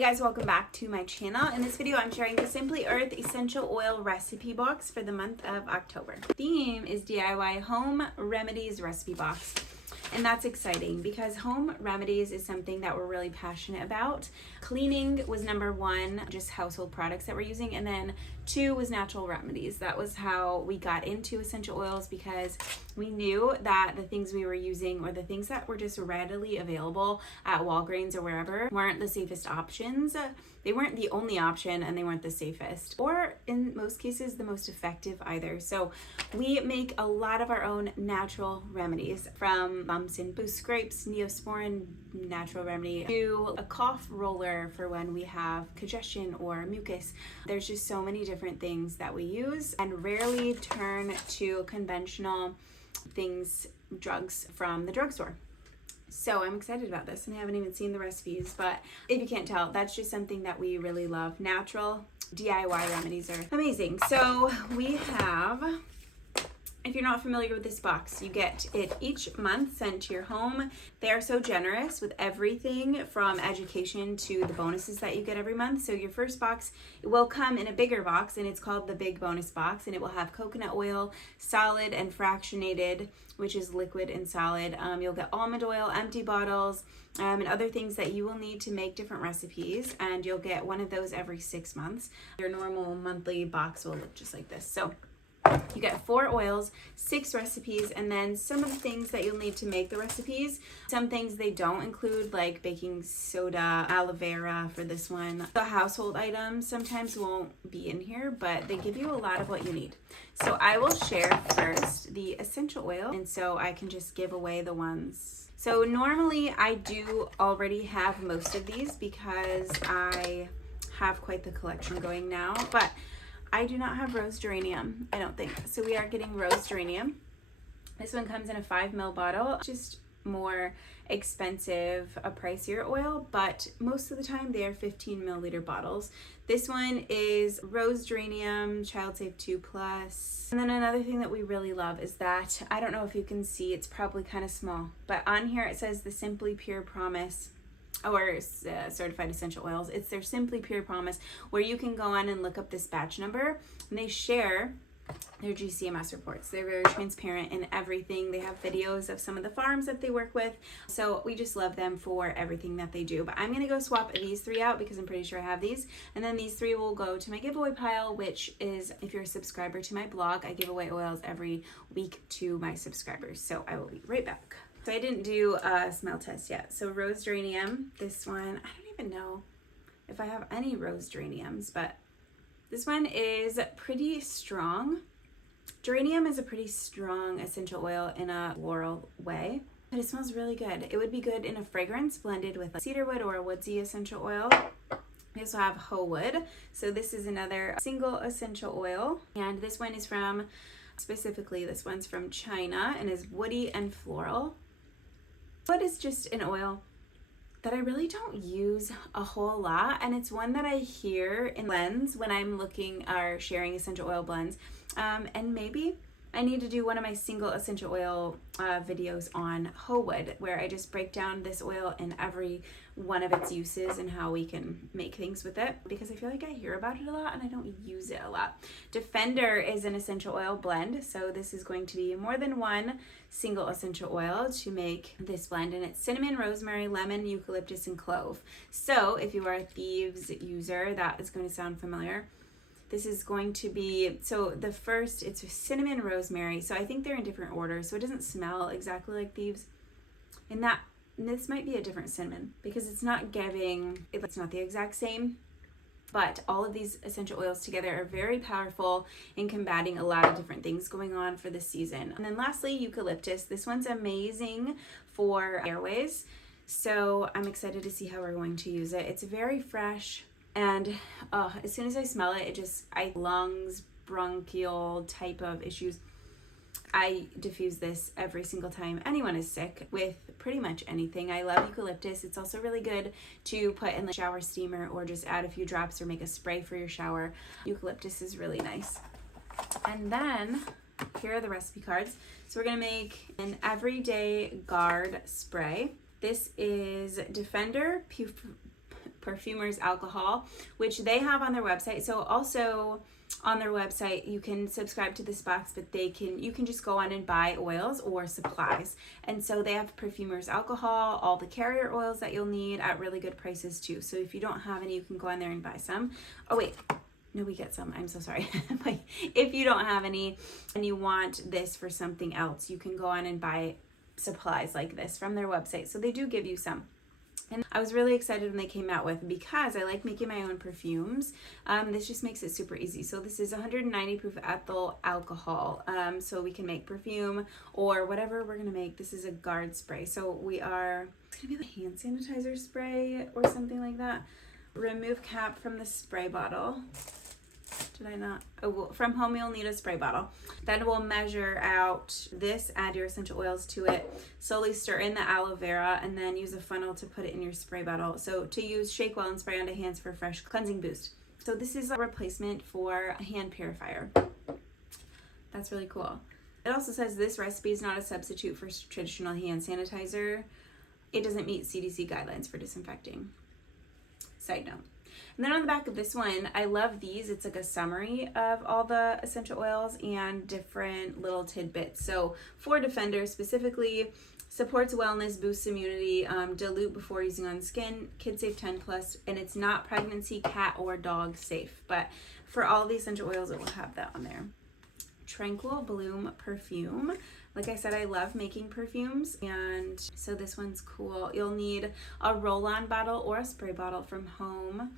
guys, welcome back to my channel. In this video, I'm sharing the Simply Earth Essential Oil Recipe Box for the month of October. The theme is DIY Home Remedies Recipe Box. And that's exciting because home remedies is something that we're really passionate about. Cleaning was number one, just household products that we're using. And then two was natural remedies. That was how we got into essential oils because we knew that the things we were using or the things that were just readily available at Walgreens or wherever weren't the safest options. They weren't the only option and they weren't the safest, or in most cases, the most effective either. So we make a lot of our own natural remedies, from bumps and boost scrapes, Neosporin natural remedy, to a cough roller for when we have congestion or mucus. There's just so many different things that we use and rarely turn to conventional things, drugs from the drugstore. So I'm excited about this, and I haven't even seen the recipes, but if you can't tell, that's just something that we really love. Natural DIY remedies are amazing. So we have, if you're not familiar with this box, you get it each month sent to your home. They are so generous with everything from education to the bonuses that you get every month. So your first box will come in a bigger box, and it's called the Big Bonus Box, and it will have coconut oil, solid and fractionated, which is liquid and solid. You'll get almond oil, empty bottles, and other things that you will need to make different recipes, and you'll get one of those every 6 months. Your normal monthly box will look just like this. So you get 4 oils, 6 recipes, and then some of the things that you'll need to make the recipes. Some things they don't include, like baking soda, aloe vera for this one. The household items sometimes won't be in here, but they give you a lot of what you need. So I will share first the essential oil, and so I can just give away the ones. So normally I do already have most of these because I have quite the collection going now, but I do not have rose geranium, I don't think. So we are getting rose geranium. This one comes in a 5 ml bottle, just more expensive, a pricier oil, but most of the time they are 15 milliliter bottles. This one is rose geranium, child safe 2+. And then another thing that we really love is that, I don't know if you can see, it's probably kind of small, but on here it says the Simply Pure Promise, or certified essential oils. It's their Simply Pure Promise, where you can go on and look up this batch number, and they share their GCMS reports. They're very transparent in everything. They have videos of some of the farms that they work with. So we just love them for everything that they do. But I'm gonna go swap these 3 out because I'm pretty sure I have these. And then these 3 will go to my giveaway pile, which is, if you're a subscriber to my blog, I give away oils every week to my subscribers. So I will be right back. So I didn't do a smell test yet. So rose geranium, this one, I don't even know if I have any rose geraniums, but this one is pretty strong. Geranium is a pretty strong essential oil in a floral way, but it smells really good. It would be good in a fragrance blended with like cedarwood or a woodsy essential oil. We also have hoe wood. So this is another single essential oil, and this one is from, specifically this one's from China and is woody and floral. Wood is just an oil that I really don't use a whole lot, and it's one that I hear in blends when I'm looking or sharing essential oil blends, and maybe I need to do one of my single essential oil videos on hoe wood, where I just break down this oil and every one of its uses and how we can make things with it, because I feel like I hear about it a lot and I don't use it a lot. Defender is an essential oil blend, so this is going to be more than one single essential oil to make this blend, and it's cinnamon, rosemary, lemon, eucalyptus, and clove. So if you are a Thieves user, that is going to sound familiar. This is going to be, so the first, it's cinnamon, rosemary. So I think they're in different orders, so it doesn't smell exactly like Thieves. And this might be a different cinnamon because it's not giving, it's not the exact same, but all of these essential oils together are very powerful in combating a lot of different things going on for this season. And then lastly, eucalyptus. This one's amazing for airways. So I'm excited to see how we're going to use it. It's very fresh. And as soon as I smell it, lungs, bronchial type of issues. I diffuse this every single time anyone is sick with pretty much anything. I love eucalyptus. It's also really good to put in the shower steamer or just add a few drops or make a spray for your shower. Eucalyptus is really nice. And then here are the recipe cards. So we're gonna make an everyday guard spray. This is Defender perfumer's alcohol, which they have on their website. So also on their website, you can subscribe to this box, but you can just go on and buy oils or supplies. And so they have perfumer's alcohol, all the carrier oils that you'll need at really good prices too. So if you don't have any, you can go on there and buy some. Oh wait, no, we get some. I'm so sorry. But if you don't have any and you want this for something else, you can go on and buy supplies like this from their website. So they do give you some. And I was really excited when they came out with, because I like making my own perfumes. This just makes it super easy. So this is 190 proof ethyl alcohol. So we can make perfume or whatever we're gonna make. This is a guard spray. So it's gonna be like a hand sanitizer spray or something like that. Remove cap from the spray bottle. Did I not? Oh, well, from home you'll need a spray bottle. Then we'll measure out this, add your essential oils to it, slowly stir in the aloe vera, and then use a funnel to put it in your spray bottle. So to use, shake well and spray onto hands for fresh cleansing boost. So this is a replacement for a hand purifier. That's really cool. It also says this recipe is not a substitute for traditional hand sanitizer. It doesn't meet CDC guidelines for disinfecting. Side note. And then on the back of this one, I love these. It's like a summary of all the essential oils and different little tidbits. So for Defender specifically, supports wellness, boosts immunity, dilute before using on skin, kid safe 10 plus, and it's not pregnancy, cat, or dog safe. But for all the essential oils, it will have that on there. Tranquil Bloom perfume. Like I said, I love making perfumes, and so this one's cool. You'll need a roll-on bottle or a spray bottle from home,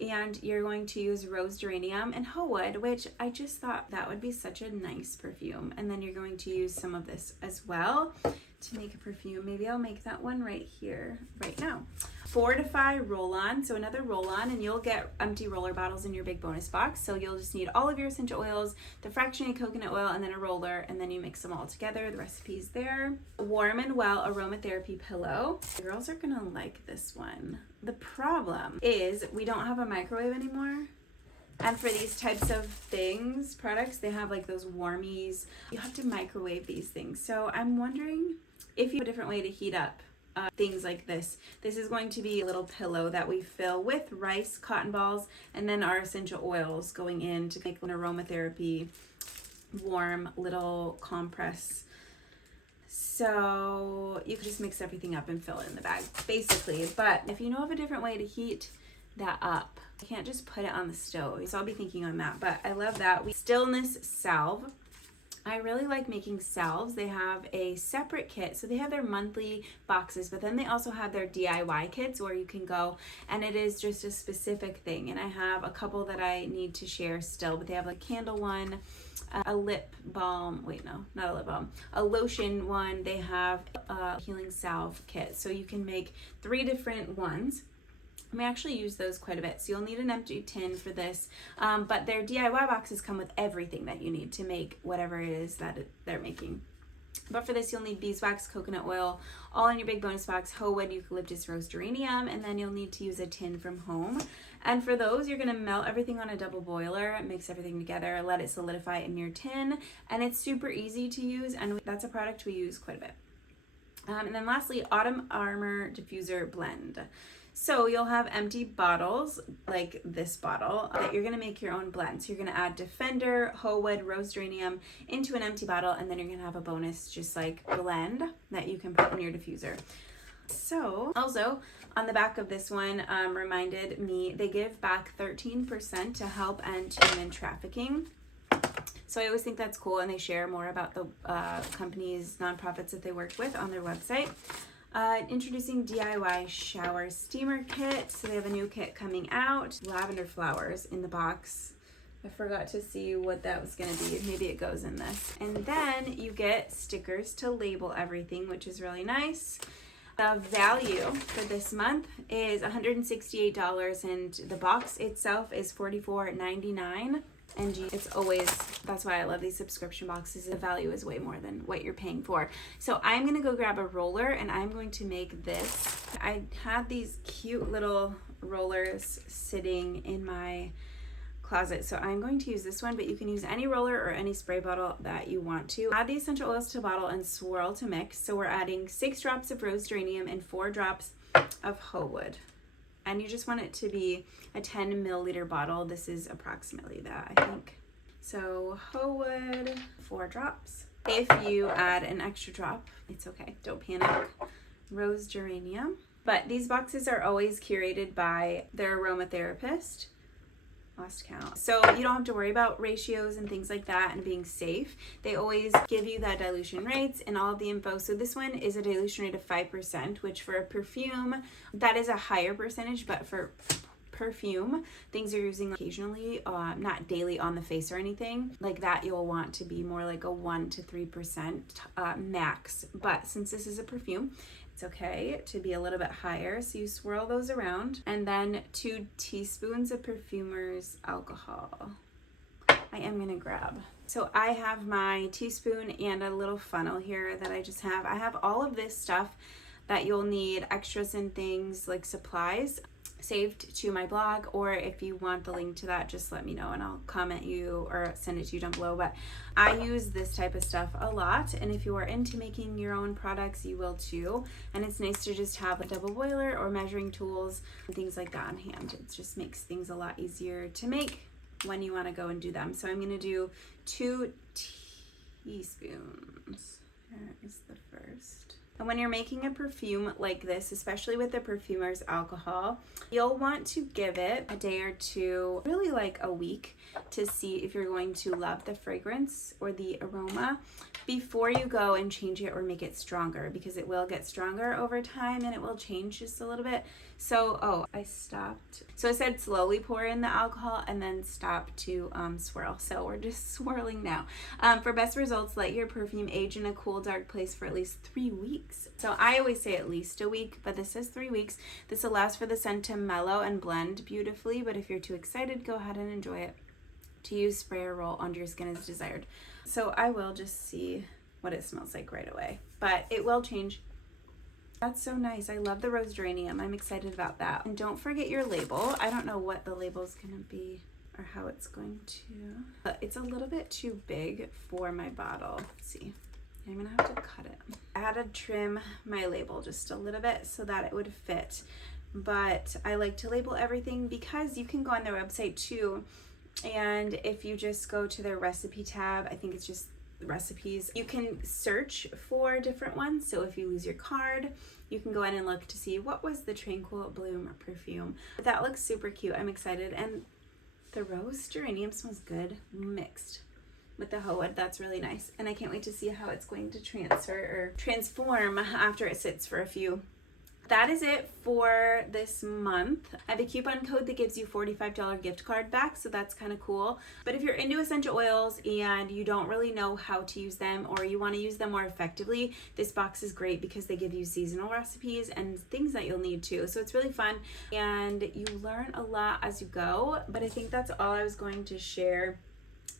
and you're going to use rose geranium and hoe wood, which I just thought that would be such a nice perfume. And then you're going to use some of this as well to make a perfume. Maybe I'll make that one right here, right now. Fortify roll-on, so another roll-on, and you'll get empty roller bottles in your big bonus box. So you'll just need all of your essential oils, the fractionated coconut oil, and then a roller, and then you mix them all together. The recipe's there. Warm and Well aromatherapy pillow. The girls are gonna like this one. The problem is we don't have a microwave anymore. And for these types of products, they have like those warmies. You have to microwave these things. So I'm wondering if you have a different way to heat up things like this. This is going to be a little pillow that we fill with rice, cotton balls, and then our essential oils going in to make an aromatherapy warm little compress. So you can just mix everything up and fill it in the bag, basically. But if you know of a different way to heat that up, you can't just put it on the stove. So I'll be thinking on that. But I love that. Stillness salve. I really like making salves. They have a separate kit. So they have their monthly boxes, but then they also have their DIY kits where you can go and it is just a specific thing. And I have a couple that I need to share still, but they have like candle one, a lip balm, wait, no, not a lip balm, a lotion one. They have a healing salve kit. So you can make 3 different ones. We actually use those quite a bit. So you'll need an empty tin for this. But their DIY boxes come with everything that you need to make whatever it is that they're making. But for this, you'll need beeswax, coconut oil, all in your big bonus box, hoe wood, eucalyptus, rose geranium, and then you'll need to use a tin from home. And for those, you're gonna melt everything on a double boiler, mix everything together, let it solidify in your tin, and it's super easy to use, and that's a product we use quite a bit. And then lastly, Autumn Armor Diffuser Blend. So you'll have empty bottles like this bottle that you're going to make your own blend. So you're going to add Defender, hoe wood, rose geranium into an empty bottle, and then you're going to have a bonus just like blend that you can put in your diffuser. So also on the back of this one reminded me they give back 13% to help end human trafficking. So I always think that's cool, and they share more about the companies, nonprofits that they work with on their website. Introducing DIY shower steamer kit. So they have a new kit coming out. Lavender flowers in the box. I forgot to see what that was going to be. Maybe it goes in this. And then you get stickers to label everything, which is really nice. The value for this month is $168, and the box itself is $44.99. And it's always, that's why I love these subscription boxes. The value is way more than what you're paying for. So I'm going to go grab a roller and I'm going to make this. I had these cute little rollers sitting in my closet. So I'm going to use this one, but you can use any roller or any spray bottle that you want to. Add the essential oils to a bottle and swirl to mix. So we're adding 6 drops of rose geranium and 4 drops of hoe wood. and you just want it to be a 10 milliliter bottle. This is approximately that, I think. So hoe wood, 4 drops. If you add an extra drop, it's okay, don't panic. Rose geranium. But these boxes are always curated by their aromatherapist. Lost count. So you don't have to worry about ratios and things like that and being safe. They always give you that dilution rates and all of the info. So this one is a dilution rate of 5%, which for a perfume, that is a higher percentage, but for perfume, things you're using occasionally, not daily on the face or anything like that, you'll want to be more like a 1 to 3% max. But since this is a perfume, it's okay to be a little bit higher. So you swirl those around, and then 2 teaspoons of perfumer's alcohol. I am gonna grab. So I have my teaspoon and a little funnel here that I just have. I have all of this stuff that you'll need, extras and things like supplies, saved to my blog, or if you want the link to that, just let me know and I'll comment you or send it to you down below. But I use this type of stuff a lot, and if you are into making your own products, you will too. And it's nice to just have a double boiler or measuring tools and things like that on hand. It just makes things a lot easier to make when you want to go and do them. So I'm going to do 2 teaspoons. There is the first. And when you're making a perfume like this, especially with the perfumer's alcohol, you'll want to give it a day or two, really like a week, to see if you're going to love the fragrance or the aroma before you go and change it or make it stronger, because it will get stronger over time and it will change just a little bit. So, I stopped. So I said slowly pour in the alcohol and then stop to swirl. So we're just swirling now. For best results, let your perfume age in a cool, dark place for at least 3 weeks. So I always say at least a week, but this says 3 weeks. This allows for the scent to mellow and blend beautifully, but if you're too excited, go ahead and enjoy it. To use, spray or roll onto your skin as desired. So I will just see what it smells like right away, but it will change. That's so nice. I love the rose geranium. I'm excited about that. And don't forget your label. I don't know what the label is going to be or how it's going to, but it's a little bit too big for my bottle. Let's see. I'm going to have to cut it. I had to trim my label just a little bit so that it would fit, but I like to label everything because you can go on their website too. And if you just go to their recipe tab, I think it's just recipes, you can search for different ones. So if you lose your card, you can go in and look to see what was the Tranquil Bloom perfume. But that looks super cute. I'm excited. And the rose geranium smells good mixed with the hoe wood. That's really nice. And I can't wait to see how it's going to transform after it sits for a few. That is it for this month. I have a coupon code that gives you $45 gift card back, so that's kind of cool. But if you're into essential oils and you don't really know how to use them, or you want to use them more effectively, this box is great because they give you seasonal recipes and things that you'll need too. So it's really fun and you learn a lot as you go. But I think that's all I was going to share.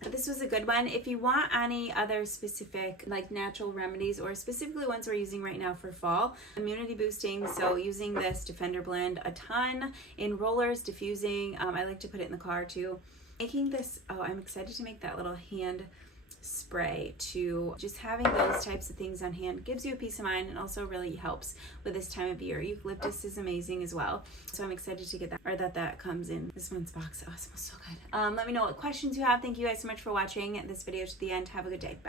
This was a good one. If you want any other specific like natural remedies, or specifically ones we're using right now for fall, immunity boosting, so using this Defender blend a ton in rollers, diffusing, I like to put it in the car too. Making this, I'm excited to make that little hand spray to just having those types of things on hand gives you a peace of mind and also really helps with this time of year. Eucalyptus is amazing as well, so I'm excited to get that, or that comes in this month's box. Oh, it smells so good. Let me know what questions you have. Thank you guys so much for watching this video to the end. Have a good day. Bye.